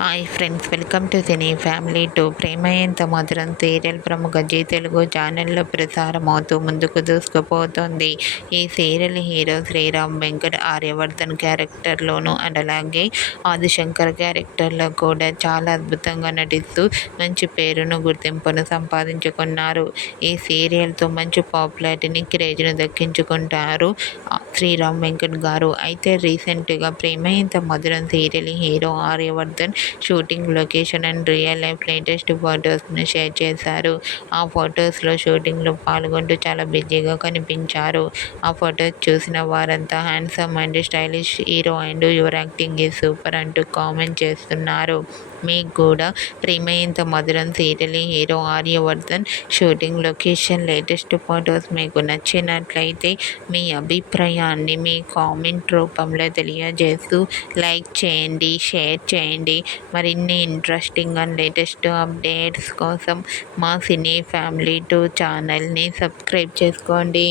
Hi friends, welcome to cine family two. ప్రేమ ఎంత మధురం సీరియల్ ప్రముఖ జీ తెలుగు ఛానల్లో ప్రసారమవుతూ ముందుకు దూసుకుపోతోంది. ఈ సీరియల్ హీరో శ్రీరామ్ వెంకట్ ఆర్యవర్ధన్ క్యారెక్టర్లోనూ అండ్ అలాగే ఆదిశంకర్ క్యారెక్టర్లో కూడా చాలా అద్భుతంగా నటిస్తూ మంచి పేరును గుర్తింపును సంపాదించుకున్నారు. ఈ సీరియల్తో మంచి పాపులారిటీని క్రేజ్ను దక్కించుకుంటారు శ్రీరామ్ వెంకట్ గారు. అయితే రీసెంట్గా ప్రేమ ఎంత మధురం serial hero Aryavardhan shooting location and real life latest ఫొటోస్ను షేర్ చేశారు. ఆ ఫొటోస్లో షూటింగ్లో పాల్గొంటూ చాలా బిజీగా కనిపించారు. ఆ ఫొటోస్ చూసిన వారంతా handsome and stylish hero and your acting is super అంటూ కామెంట్ చేస్తున్నారు. మీకు కూడా ప్రేమ ఎంత మధురం serial hero Aryavardhan shooting location latest photos మీకు నచ్చినట్లయితే మీ అభిప్రాయాన్ని మీ కామెంట్ రూపంలో తెలియజేస్తూ లైక్ చేయండి, షేర్ చేయండి. మరిన్ని ఇంట్రెస్టింగ్ అండ్ లేటెస్ట్ అప్డేట్స్ కోసం మా సినీ ఫ్యామిలీ 2 ఛానల్ని సబ్స్క్రైబ్ చేసుకోండి.